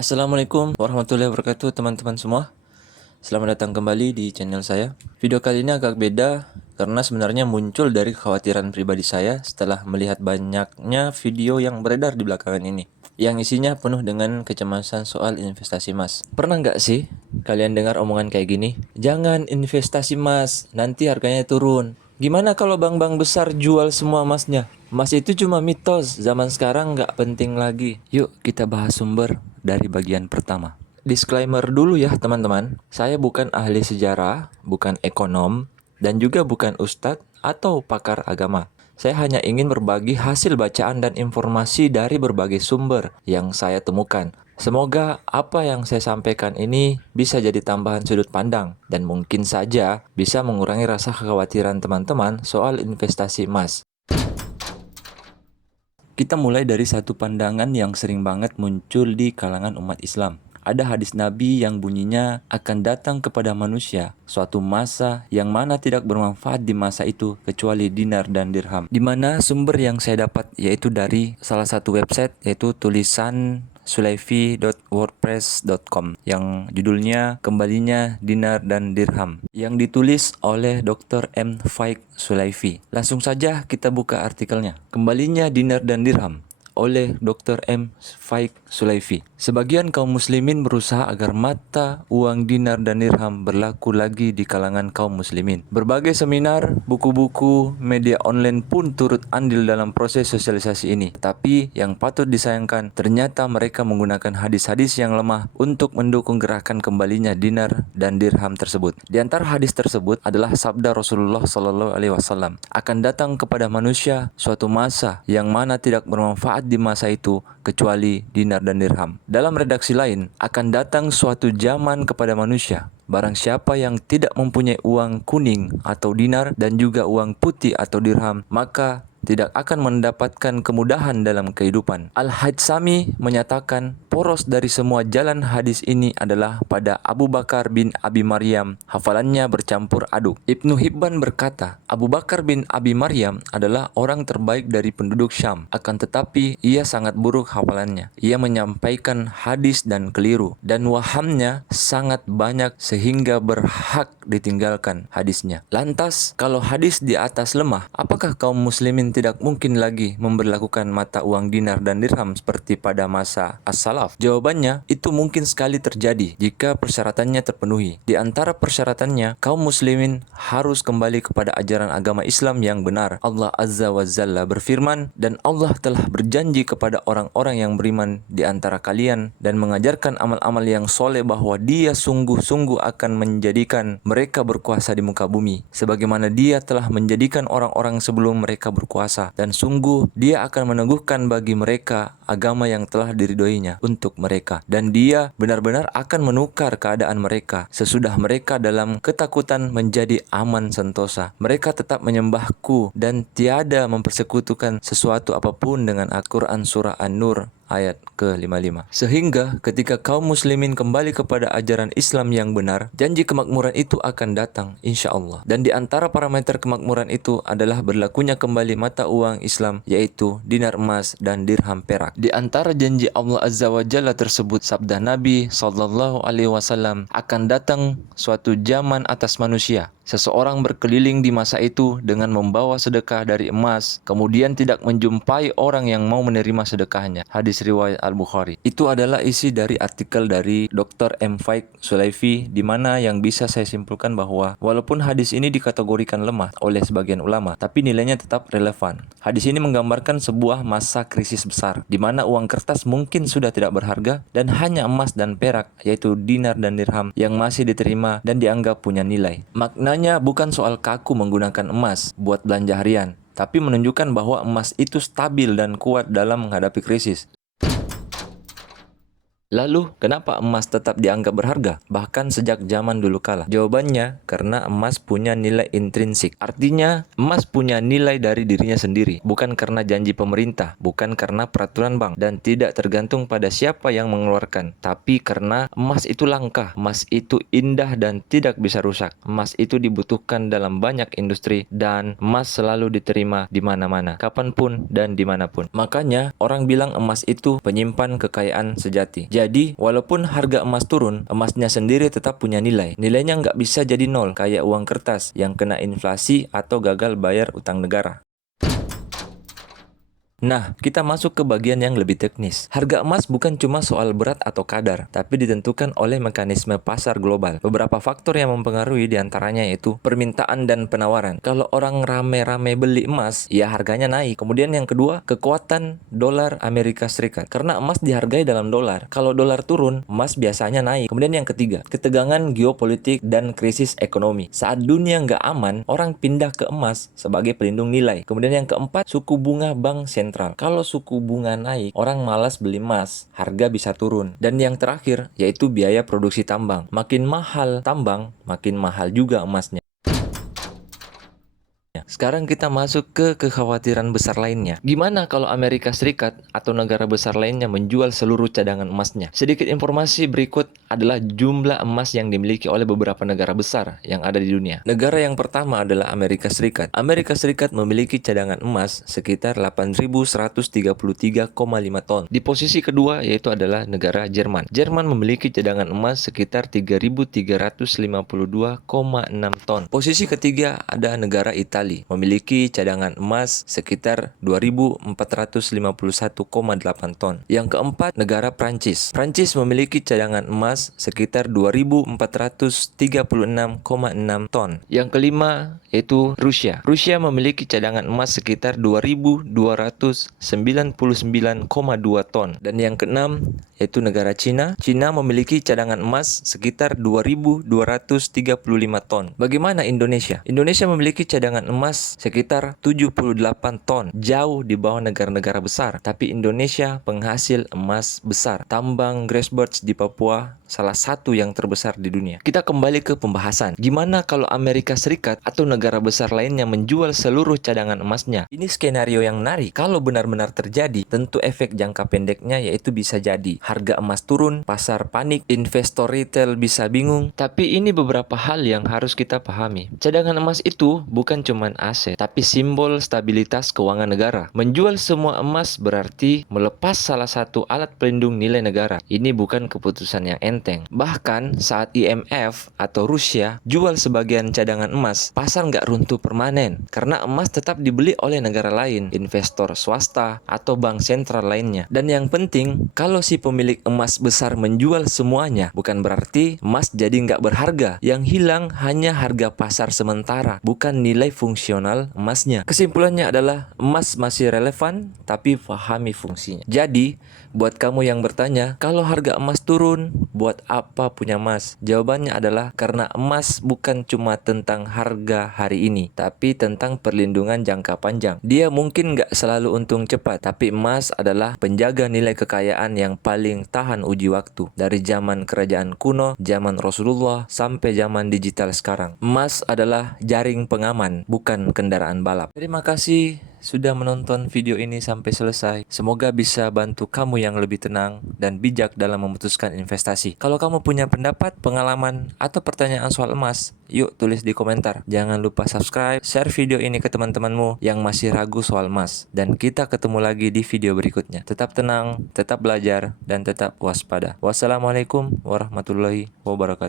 Assalamualaikum warahmatullahi wabarakatuh teman-teman semua. Selamat datang kembali di channel saya. Video kali ini agak beda karena sebenarnya muncul dari kekhawatiran pribadi saya setelah melihat banyaknya video yang beredar di belakangan ini, yang isinya penuh dengan kecemasan soal investasi emas. Pernah nggak sih kalian dengar omongan kayak gini? Jangan investasi emas, nanti harganya turun. Gimana kalau bank-bank besar jual semua emasnya? Emas itu cuma mitos, zaman sekarang nggak penting lagi. Yuk kita bahas sumber dari bagian pertama. Disclaimer dulu ya teman-teman, saya bukan ahli sejarah, bukan ekonom, dan juga bukan ustadz atau pakar agama. Saya hanya ingin berbagi hasil bacaan dan informasi dari berbagai sumber yang saya temukan. Semoga apa yang saya sampaikan ini bisa jadi tambahan sudut pandang dan mungkin saja bisa mengurangi rasa kekhawatiran teman-teman soal investasi emas. Kita mulai dari satu pandangan yang sering banget muncul di kalangan umat Islam. Ada hadis Nabi yang bunyinya akan datang kepada manusia suatu masa yang mana tidak bermanfaat di masa itu kecuali dinar dan dirham. Di mana sumber yang saya dapat yaitu dari salah satu website yaitu tulisan sulaifi.wordpress.com yang judulnya Kembalinya Dinar dan Dirham yang ditulis oleh Dr. M. Faik Sulaifi. Langsung saja kita buka artikelnya. Kembalinya Dinar dan Dirham oleh Dr. M. Faik Sulaifi. Sebagian kaum muslimin berusaha agar mata uang dinar dan dirham berlaku lagi di kalangan kaum muslimin. Berbagai seminar, buku-buku, media online pun turut andil dalam proses sosialisasi ini. Tapi yang patut disayangkan, ternyata mereka menggunakan hadis-hadis yang lemah untuk mendukung gerakan kembalinya dinar dan dirham tersebut. Di antara hadis tersebut adalah sabda Rasulullah SAW, akan datang kepada manusia suatu masa yang mana tidak bermanfaat di masa itu kecuali dinar dan dirham. Dalam redaksi lain, akan datang suatu zaman kepada manusia, barang siapa yang tidak mempunyai uang kuning atau dinar dan juga uang putih atau dirham, maka tidak akan mendapatkan kemudahan dalam kehidupan. Al-Haythami menyatakan poros dari semua jalan hadis ini adalah pada Abu Bakar bin Abi Maryam, hafalannya bercampur aduk. Ibnu Hibban berkata, Abu Bakar bin Abi Maryam adalah orang terbaik dari penduduk Syam, akan tetapi ia sangat buruk hafalannya. Ia menyampaikan hadis dan keliru, dan wahamnya sangat banyak sehingga berhak ditinggalkan hadisnya. Lantas, kalau hadis di atas lemah, apakah kaum muslimin tidak mungkin lagi memberlakukan mata uang dinar dan dirham seperti pada masa as-salaf? Jawabannya, itu mungkin sekali terjadi jika persyaratannya terpenuhi. Di antara persyaratannya, kaum muslimin harus kembali kepada ajaran agama Islam yang benar. Allah Azza wa Jalla berfirman, dan Allah telah berjanji kepada orang-orang yang beriman di antara kalian dan mengajarkan amal-amal yang soleh bahwa Dia sungguh-sungguh akan menjadikan mereka berkuasa di muka bumi, sebagaimana Dia telah menjadikan orang-orang sebelum mereka berkuasa, dan sungguh Dia akan meneguhkan bagi mereka agama yang telah diridhoinya untuk mereka, dan Dia benar-benar akan menukar keadaan mereka sesudah mereka dalam ketakutan menjadi aman sentosa. Mereka tetap menyembahku dan tiada mempersekutukan sesuatu apapun dengan Al-Quran surah An-Nur ayat ke-55. Sehingga ketika kaum muslimin kembali kepada ajaran Islam yang benar, janji kemakmuran itu akan datang insya Allah. Dan di antara parameter kemakmuran itu adalah berlakunya kembali mata uang Islam, yaitu dinar emas dan dirham perak. Di antara janji Allah Azza wa Jalla tersebut, sabda Nabi SAW, akan datang suatu zaman atas manusia. Seseorang berkeliling di masa itu dengan membawa sedekah dari emas, kemudian tidak menjumpai orang yang mau menerima sedekahnya. Hadis riwayat Al-Bukhari. Itu adalah isi dari artikel dari Dr. M. Faik Sulaifi, di mana yang bisa saya simpulkan bahwa walaupun hadis ini dikategorikan lemah oleh sebagian ulama, tapi nilainya tetap relevan. Hadis ini menggambarkan sebuah masa krisis besar, di mana uang kertas mungkin sudah tidak berharga dan hanya emas dan perak, yaitu dinar dan dirham, yang masih diterima dan dianggap punya nilai. Maknanya bukan soal kaku menggunakan emas buat belanja harian, tapi menunjukkan bahwa emas itu stabil dan kuat dalam menghadapi krisis. Lalu, kenapa emas tetap dianggap berharga? Bahkan sejak zaman dulu kala. Jawabannya, karena emas punya nilai intrinsik. Artinya, emas punya nilai dari dirinya sendiri. Bukan karena janji pemerintah, bukan karena peraturan bank, dan tidak tergantung pada siapa yang mengeluarkan. Tapi karena emas itu langka, emas itu indah dan tidak bisa rusak. Emas itu dibutuhkan dalam banyak industri, dan emas selalu diterima di mana-mana, kapanpun dan dimanapun. Makanya, orang bilang emas itu penyimpan kekayaan sejati. Jadi, walaupun harga emas turun, emasnya sendiri tetap punya nilai. Nilainya nggak bisa jadi nol kayak uang kertas yang kena inflasi atau gagal bayar utang negara. Nah, kita masuk ke bagian yang lebih teknis. Harga emas bukan cuma soal berat atau kadar, tapi ditentukan oleh mekanisme pasar global. Beberapa faktor yang mempengaruhi diantaranya yaitu permintaan dan penawaran. Kalau orang rame-rame beli emas, ya harganya naik. Kemudian yang kedua, kekuatan dolar Amerika Serikat. Karena emas dihargai dalam dolar. Kalau dolar turun, emas biasanya naik. Kemudian yang ketiga, ketegangan geopolitik dan krisis ekonomi. Saat dunia nggak aman, orang pindah ke emas sebagai pelindung nilai. Kemudian yang keempat, suku bunga bank sentral. Kalau suku bunga naik, orang malas beli emas, harga bisa turun. Dan yang terakhir, yaitu biaya produksi tambang. Makin mahal tambang, makin mahal juga emasnya. Sekarang kita masuk ke kekhawatiran besar lainnya. Gimana kalau Amerika Serikat atau negara besar lainnya menjual seluruh cadangan emasnya? Sedikit informasi berikut adalah jumlah emas yang dimiliki oleh beberapa negara besar yang ada di dunia. Negara yang pertama adalah Amerika Serikat. Amerika Serikat memiliki cadangan emas sekitar 8.133,5 ton. Di posisi kedua yaitu adalah negara Jerman. Jerman memiliki cadangan emas sekitar 3.352,6 ton. Posisi ketiga ada negara Italia, memiliki cadangan emas sekitar 2.451,8 ton. Yang keempat, negara Prancis. Prancis memiliki cadangan emas sekitar 2.436,6 ton. Yang kelima, yaitu Rusia. Rusia memiliki cadangan emas sekitar 2.299,2 ton. Dan yang keenam, yaitu negara Cina. Cina memiliki cadangan emas sekitar 2.235 ton. Bagaimana Indonesia? Indonesia memiliki cadangan emas sekitar 78 ton, jauh di bawah negara-negara besar. Tapi Indonesia penghasil emas besar. Tambang Grasberg di Papua salah satu yang terbesar di dunia. Kita kembali ke pembahasan. Gimana kalau Amerika Serikat atau negara besar lainnya menjual seluruh cadangan emasnya? Ini skenario yang menarik. Kalau benar-benar terjadi, tentu efek jangka pendeknya yaitu bisa jadi harga emas turun, pasar panik, investor retail bisa bingung. Tapi ini beberapa hal yang harus kita pahami. Cadangan emas itu bukan cuma aset, tapi simbol stabilitas keuangan negara. Menjual semua emas berarti melepas salah satu alat pelindung nilai negara. Ini bukan keputusan yang enteng. Bahkan saat IMF atau Rusia jual sebagian cadangan emas, pasar nggak runtuh permanen karena emas tetap dibeli oleh negara lain, investor swasta atau bank sentral lainnya. Dan yang penting, kalau si pemilik emas besar menjual semuanya, bukan berarti emas jadi nggak berharga. Yang hilang hanya harga pasar sementara, bukan nilai fungsional emasnya. Kesimpulannya adalah emas masih relevan, tapi pahami fungsinya. Jadi, buat kamu yang bertanya, kalau harga emas turun, buat apa punya emas? Jawabannya adalah karena emas bukan cuma tentang harga hari ini, tapi tentang perlindungan jangka panjang. Dia mungkin nggak selalu untung cepat, tapi emas adalah penjaga nilai kekayaan yang paling tahan uji waktu. Dari zaman kerajaan kuno, zaman Rasulullah, sampai zaman digital sekarang. Emas adalah jaring pengaman, bukan kendaraan balap. Terima kasih sudah menonton video ini sampai selesai. Semoga bisa bantu kamu yang lebih tenang dan bijak dalam memutuskan investasi. Kalau kamu punya pendapat, pengalaman, atau pertanyaan soal emas, yuk tulis di komentar. Jangan lupa subscribe, share video ini ke teman-temanmu yang masih ragu soal emas. Dan kita ketemu lagi di video berikutnya. Tetap tenang, tetap belajar, dan tetap waspada. Wassalamualaikum warahmatullahi wabarakatuh.